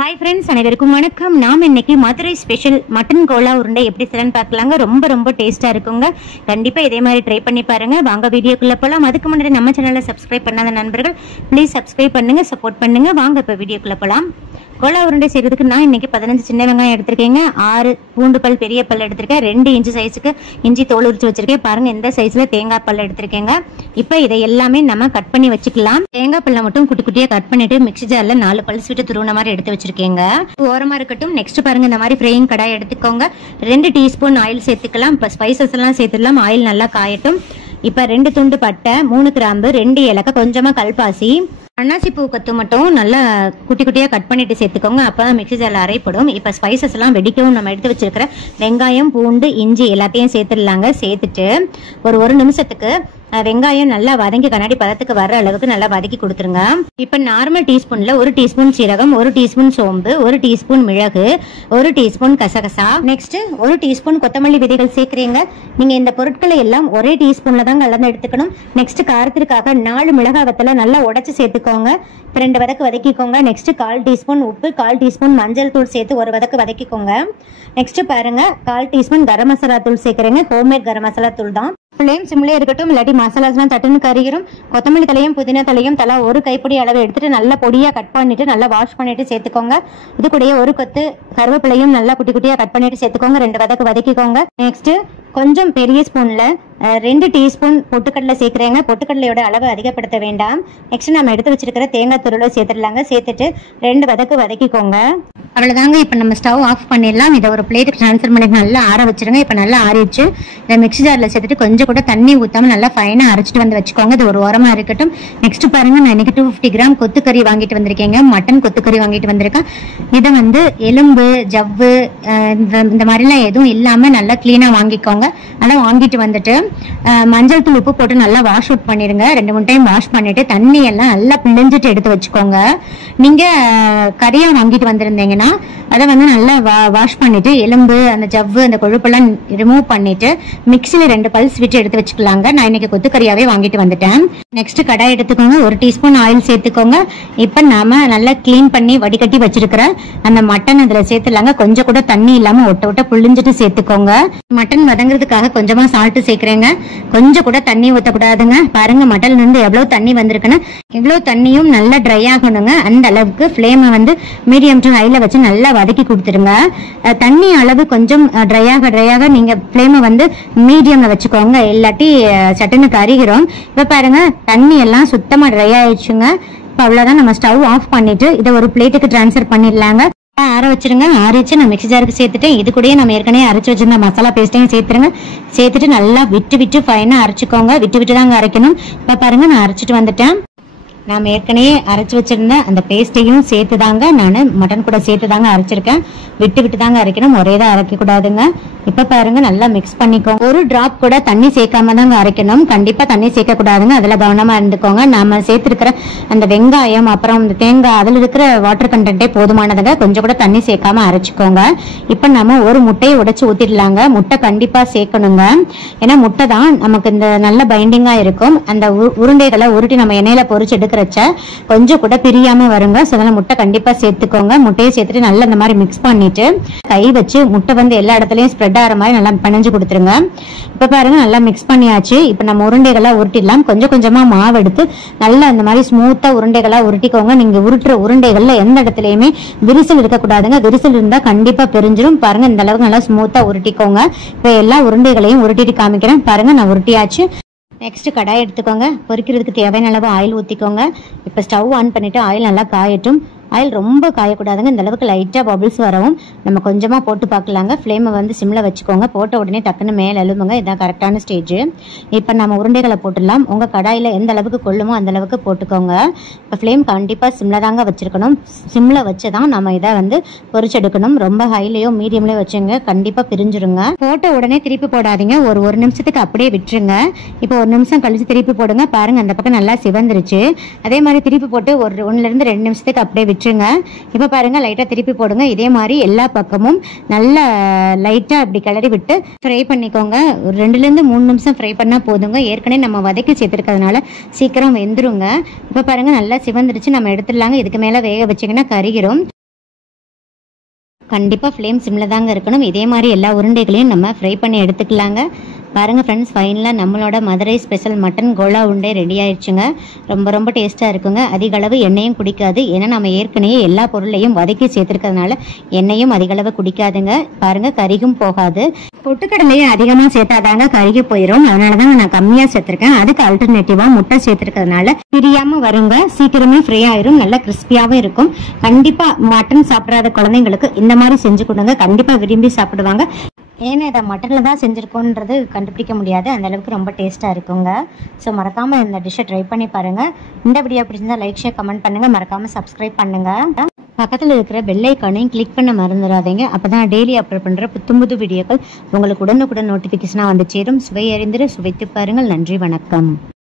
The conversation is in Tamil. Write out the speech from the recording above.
हाई फ्रेंड्स अनेवरुक्कुम वणक्कम नाम इन्नैक्कु मदुरै स्पेशल मटन गोला उरुंडை எப்படி செய்யலாம்னு பார்க்கலாங்க ரொம்ப ரொம்ப டேஸ்டா இருக்குங்க கண்டிப்பா இதே மாதிரி ட்ரை பண்ணி பாருங்க வாங்க வீடியோக்குள்ள போலாம் அதுக்கு முன்னாடி நம்ம சேனலை சப்ஸ்கிரைப் பண்ணாத நண்பர்கள் ப்ளீஸ் சப்ஸ்கிரைப் பண்ணுங்க சப்போர்ட் பண்ணுங்க வாங்க இப்ப வீடியோக்குள்ள போலாம் கோலா உருண்டை செய்யறதுக்கு நான் இன்னைக்கு 15 சின்ன வெங்காயம் எடுத்துர்க்கேங்க 6 பூண்டு பல் பெரிய பல் எடுத்துர்க்கேன் 2 இன்ச் சைஸ்க்கு இஞ்சி தோல் உரிச்சு வச்சிருக்கேன் பாருங்க இந்த சைஸ்ல தேங்காய் பல் எடுத்துர்க்கேங்க இப்போ இதை எல்லாமே நம்ம கட் பண்ணி வச்சுக்கலாம் தேங்காய் பல்ல மட்டும் குட்டி குட்டியா கட் பண்ணிட்டு மிக்ஸி ஜார்ல 4 பல்ஸ் விட்டு துருவன மாதிரி எடுத்து வச்சிருக்கேங்க ஓரமா இருக்கட்டும் நெக்ஸ்ட் பாருங்க இந்த மாதிரி ஃப்ரையிங் கடாய் எடுத்துக்கோங்க 2 டீஸ்பூன் ஆயில் சேர்த்துக்கலாம் இப்ப ஸ்பைசஸ் எல்லாம் சேர்த்துடலாம் ஆயில் நல்லா காயட்டும் இப்ப 2 துண்டு பட்டை 3 கிராம்பு 2 ஏலக்காய் கொஞ்சமா கல்பாசி அன்னாசி பூ கொத்து மட்டும் நல்லா குட்டி குட்டியா கட் பண்ணிட்டு சேர்த்துக்கோங்க அப்பதான் மிக்ஸி ஜார்ல அரைப்படும் இப்ப ஸ்பைசஸ் எல்லாம் வெடிக்கவும் நம்ம எடுத்து வச்சிருக்கிற வெங்காயம் பூண்டு இஞ்சி எல்லாத்தையும் சேர்த்துடலாங்க சேர்த்துட்டு ஒரு நிமிஷத்துக்கு வெங்காயம் நல்லா வதங்கி கண்ணாடி பதத்துக்கு வர அளவுக்கு நல்லா வதக்கி கொடுத்துருங்க இப்ப நார்மல் டீஸ்பூன்ல 1 டீஸ்பூன் சீரகம் 1 டீஸ்பூன் சோம்பு 1 டீஸ்பூன் மிளகு 1 டீஸ்பூன் கசகசா நெக்ஸ்ட் 1 டீஸ்பூன் கொத்தமல்லி விதைகள் சேர்க்கிறீங்க நீங்க இந்த பொருட்களை எல்லாம் ஒரே டீஸ்பூன்ல தான் கலந்து எடுத்துக்கணும் நெக்ஸ்ட் காரத்திற்காக 4 மிளகாய் வத்தல நல்லா உடைச்சு சேர்த்துக்கோங்க 2 வதக்கு வதக்கிக்கோங்க நெக்ஸ்ட் 1/4 டீஸ்பூன் உப்பு 1/4 டீஸ்பூன் மஞ்சள் தூள் சேர்த்து ஒரு வதக்கு வதக்கிக்கோங்க நெக்ஸ்ட் பாருங்க 1/4 டீஸ்பூன் கரம் மசாலா தூள் சேர்க்கிறீங்க ஹோம்மேட் கரம் மசாலா தூள் தான் ஃப்ளேம் சிம்லயே இருக்கட்டும் இல்லாட்டி மசாலாஸ்லாம் தட்டுன்னு கறிகிறோம் கொத்தமல்லி தலையும் புதினா தலையும் தலா ஒரு கைப்பிடி அளவு எடுத்துட்டு நல்லா பொடியா கட் பண்ணிட்டு நல்லா வாஷ் பண்ணிட்டு சேர்த்துக்கோங்க இது கூடயே ஒரு கொத்து கருவேப்பிலையும் நல்லா குட்டி குட்டியா கட் பண்ணிட்டு சேர்த்துக்கோங்க 2 வதக்கு வதக்கிக்கோங்க நெக்ஸ்ட் கொஞ்சம் பெரிய ஸ்பூன்ல 2 டீஸ்பூன் பொட்டுக்கடலை சேர்க்கிறேங்க பொட்டுக்கடலையோட அளவு அதிகப்படுத்த வேண்டாம் நெக்ஸ்ட் நம்ம எடுத்து வச்சிருக்கிற தேங்காய் துருளை சேர்த்துடலாங்க சேர்த்துட்டு 2 வதக்கு வதக்கிக்கோங்க அவ்வளவுதாங்க இப்ப நம்ம ஸ்டவ் ஆஃப் பண்ணிடலாம் இதை ஒரு பிளேட்டுக்கு ட்ரான்ஸ்ஃபர் பண்ணி நல்லா ஆற வச்சிருங்க இப்ப நல்லா ஆறிடுச்சு இதை மிக்ஸி ஜார்ல சேர்த்துட்டு கொஞ்சம் கூட தண்ணி ஊத்தாம நல்லா ஃபைனா அரைச்சிட்டு வந்து வச்சுக்கோங்க இது ஒரு ஓரமா இருக்கட்டும் நெக்ஸ்ட் பாருங்க நான் இன்னைக்கு 250 கிராம் கொத்துக்கறி வாங்கிட்டு வந்திருக்கேங்க மட்டன் கொத்துக்கறி வாங்கிட்டு வந்திருக்கேன் இதை வந்து எலும்பு ஜவ்வு இந்த மாதிரிலாம் எதுவும் இல்லாம நல்லா கிளீனா வாங்கிக்கோங்க அதெல்லாம் வாங்கிட்டு வந்துட்டு மஞ்சள் தூள் உப்பு போட்டு நல்லா வாஷ் அவுட் பண்ணிருங்க 2-3 டைம் வாஷ் பண்ணிட்டு தண்ணி எல்லாம் நல்லா பிழிஞ்சிட்டு எடுத்து வச்சுக்கோங்க நீங்க கறியா வாங்கிட்டு வந்திருந்தீங்கன்னா அதை வந்து நல்லா வாஷ் பண்ணிட்டு எலும்பு அந்த ஜவ்வு அந்த கொழுப்பெல்லாம் ரிமூவ் பண்ணிட்டு மிக்ஸில 2 பல்ஸ் விட்டு எடுத்து வச்சுக்கலாங்க நான் இன்னைக்கு கொத்துக்கறியாவே வாங்கிட்டு வந்துட்டேன் நெக்ஸ்ட் கடாய் எடுத்துக்கோங்க 1 டீஸ்பூன் ஆயில் சேர்த்துக்கோங்க இப்ப நாம நல்லா கிளீன் பண்ணி வடிகட்டி வச்சிருக்கிற அந்த மட்டன் அதுல சேர்த்துலாங்க கொஞ்சம் கூட தண்ணி இல்லாம ஒட்ட புழிஞ்சிட்டு சேர்த்துக்கோங்க மட்டன் வதங்குறதுக்காக கொஞ்சமா சால்ட் சேர்க்கிறேங்க கொஞ்சம் கூட தண்ணி ஊத்தக்கூடாதுங்க பாருங்க மட்டன்ல இருந்து எவ்வளவு தண்ணி வந்திருக்குன்னு இவ்வளவு தண்ணியும் நல்லா ட்ரை ஆகணுங்க அந்த அளவுக்கு ஃப்ளேமை வந்து மீடியம் டு ஹைல வச்சு நல்லா வதக்கி கொடுத்துருங்க தண்ணி அளவு கொஞ்சம் ட்ரை ஆக நீங்க ஃப்ளேமை வந்து மீடியம்ல வச்சுக்கோங்க இல்லாட்டி சட்டுன்னு கறிகிறோம் இப்ப பாருங்க தண்ணி எல்லாம் சுத்தமா ட்ரை ஆயிடுச்சுங்க இப்ப அவ்வளவுதான் நம்ம ஸ்டவ் ஆஃப் பண்ணிட்டு இதை ஒரு பிளேட்டுக்கு டிரான்ஸ்ஃபர் பண்ணிடலாங்க ஆற வச்சிருங்க ஆறிச்சு நான் மிக்ஸி ஜாருக்கு சேர்த்துட்டேன் இது கூடயே நம்ம ஏற்கனவே அரைச்சு வச்சிருந்த மசாலா பேஸ்ட்டையும் சேர்த்துருங்க சேர்த்துட்டு நல்லா விட்டு ஃபைனா அரைச்சிக்கோங்க விட்டு தாங்க அரைக்கணும் இப்ப பாருங்க நான் அரைச்சிட்டு வந்துட்டேன் நான் ஏற்கனவே அரைச்சு வச்சிருந்த அந்த பேஸ்ட்டையும் சேர்த்து தாங்க நான் மட்டன் கூட சேர்த்து தாங்க அரைச்சிருக்கேன் விட்டு தாங்க அரைக்கணும் ஒரே தான் அரைக்க கூடாதுங்க இப்ப பாருங்க நல்லா மிக்ஸ் பண்ணிக்கோங்க ஒரு டிராப் கூட தண்ணி சேர்க்காம தாங்க அரைக்கணும் கண்டிப்பா தண்ணி சேர்க்க கூடாதுங்க அதுல கவனமா இருந்துக்கோங்க நாம சேர்த்திருக்கிற அந்த வெங்காயம் அப்புறம் இந்த தேங்காய் அதுல இருக்கிற வாட்டர் கண்டென்ட்டே போதுமானதுங்க கொஞ்சம் கூட தண்ணி சேர்க்காம அரைச்சிக்கோங்க இப்ப நம்ம ஒரு முட்டையை உடைச்சு ஊத்திடலாங்க முட்டை கண்டிப்பா சேர்க்கணுங்க ஏன்னா முட்டை தான் நமக்கு இந்த நல்ல பைண்டிங்கா இருக்கும் அந்த உருண்டைகளை உருட்டி நம்ம எண்ணெயில பொரிச்சு எடுக்கிறச்ச கொஞ்சம் கூட பிரியாம வருங்க அதனால முட்டை கண்டிப்பா சேர்த்துக்கோங்க முட்டையை சேர்த்துட்டு நல்லா இந்த மாதிரி மிக்ஸ் பண்ணிட்டு கை வச்சு முட்டை வந்து எல்லா இடத்துலயும் ஸ்ப்ரெட் ஆகிற மாதிரி நல்லா பிணைஞ்சு கொடுத்துருங்க இப்ப பாருங்க நல்லா மிக்ஸ் பண்ணியாச்சு இப்ப நம்ம உருண்டைகளா உருட்டிடலாம் கொஞ்சம் கொஞ்சமா மாவு எடுத்து நல்லா இந்த மாதிரி ஸ்மூத்தா உருண்டைகளா உருட்டிக்கோங்க நீங்க உருட்டுற உருண்டைகள்ல எந்த இடத்துலயுமே விரிசல் இருக்கக்கூடாதுங்க விரிசல் இருந்தா கண்டிப்பா பிரிஞ்சிடும் பாருங்க இந்த அளவுக்கு நல்லா ஸ்மூத்தா உருட்டிக்கோங்க இப்ப எல்லா உருண்டைகளையும் உருட்டிட்டு காமிக்கிறேன் பாருங்க நான் உருட்டியாச்சு நெக்ஸ்ட் கடாய் எடுத்துக்கோங்க பொரிக்கிறதுக்கு தேவையான அளவு ஆயில் ஊத்திக்கோங்க இப்ப ஸ்டவ் ஆன் பண்ணிட்டு ஆயில் நல்லா காயட்டும் ஆயில் ரொம்ப காயக்கூடாதுங்க இந்த அளவுக்கு லைட்டா பபிள்ஸ் வரவும் நம்ம கொஞ்சமா போட்டு பார்க்கலாங்க ஃப்ளேமை வந்து சிம்ல வச்சுக்கோங்க போட்ட உடனே டக்குன்னு மேல எழும்புங்க இதான் கரெக்டான ஸ்டேஜ் இப்ப நம்ம உருண்டைகளை போட்டுடலாம் உங்க கடாயில எந்த அளவுக்கு கொள்ளுமோ அந்த அளவுக்கு போட்டுக்கோங்க இப்ப ஃப்ளேம் கண்டிப்பா சிம்ல தாங்க வச்சிருக்கணும் சிம்ல வச்சுதான் நம்ம இதை வந்து பொரிச்செடுக்கணும் ரொம்ப ஹைலயோ மீடியம்லயோ வச்சுங்க கண்டிப்பா பிரிஞ்சிருங்க போட்ட உடனே திருப்பி போடாதீங்க ஒரு நிமிஷத்துக்கு அப்படியே விட்டுருங்க இப்போ 1 நிமிஷம் கழிச்சு திருப்பி போடுங்க பாருங்க அந்த பக்கம் நல்லா சிவந்துருச்சு அதே மாதிரி திருப்பி போட்டு 1 ல இருந்து 2 நிமிஷத்துக்கு அப்படியே விட்டுருங்க இப்ப பாருங்க லைட்டா திருப்பி போடுங்க இதே மாதிரி எல்லா பக்கமும் நல்லா லைட்டா அப்படி கிளறி விட்டு ஃப்ரை பண்ணிக்கோங்க 2 ல இருந்து 3 நிமிஷம் ஃப்ரை பண்ணா போதுங்க ஏற்கனவே நம்ம வதக்கி சேர்த்திருக்கிறதுனால சீக்கிரம் வெந்துருங்க இப்ப பாருங்க நல்லா சிவந்துருச்சு நம்ம எடுத்துடலாங்க இதுக்கு மேல வேக வச்சீங்கன்னா கறிகிறோம் கண்டிப்பாக ஃப்ளேம் சிம்மில் தாங்க இருக்கணும். இதே மாதிரி எல்லா உருண்டைகளையும் நம்ம ஃப்ரை பண்ணி எடுத்துக்கலாங்க. பாருங்கள் ஃப்ரெண்ட்ஸ், ஃபைனலாக நம்மளோட மதுரை ஸ்பெஷல் மட்டன் கோலா உருண்டை ரெடி ஆயிடுச்சுங்க. ரொம்ப ரொம்ப டேஸ்ட்டாக இருக்குங்க. அதிக அளவு எண்ணெயும் குடிக்காது. ஏன்னா நம்ம ஏற்கனவே எல்லா பொருளையும் வதக்கி சேர்த்துருக்கிறதுனால எண்ணெயும் அதிக அளவு குடிக்காதுங்க. பாருங்கள், கருகும் போகாது. பொட்டுக்கடலையும் அதிகமாக சேர்த்தாதாங்க கருகி போயிடும். அதனால தான் நான் கம்மியாக சேர்த்துருக்கேன். அதுக்கு ஆல்டர்னேட்டிவாக முட்டை சேர்த்துருக்கிறதுனால பிரியாமல் வருங்க. சீக்கிரமே ஃப்ரை ஆயிரும். நல்லா கிறிஸ்பியாகவும் இருக்கும். கண்டிப்பாக மட்டன் சாப்பிடாத குழந்தைங்களுக்கு இந்த மாதிரி செஞ்சு கொடுங்க. கண்டிப்பாக விரும்பி சாப்பிடுவாங்க. ஏன்னா இதை மட்டனில் தான் செஞ்சுருக்கோன்றது கண்டுபிடிக்க முடியாது. அந்த அளவுக்கு ரொம்ப டேஸ்ட்டாக இருக்குங்க. ஸோ மறக்காமல் இந்த டிஷ்ஷை ட்ரை பண்ணி பாருங்கள். இந்த வீடியோ பிடிச்சிருந்தா லைக், ஷேர், கமெண்ட் பண்ணுங்கள். மறக்காமல் சப்ஸ்கிரைப் பண்ணுங்கள். பக்கத்தில் இருக்கிற பெல் ஐக்கானையும் கிளிக் பண்ண மறந்துடாதீங்க. அப்போ தான் டெய்லி அப்லோட் பண்ணுற புது வீடியோக்கள் உங்களுக்கு உடனுக்குடன் நோட்டிஃபிகேஷனாக வந்து சேரும். சுவை அறிந்திட சுவைத்து பாருங்கள். நன்றி, வணக்கம்.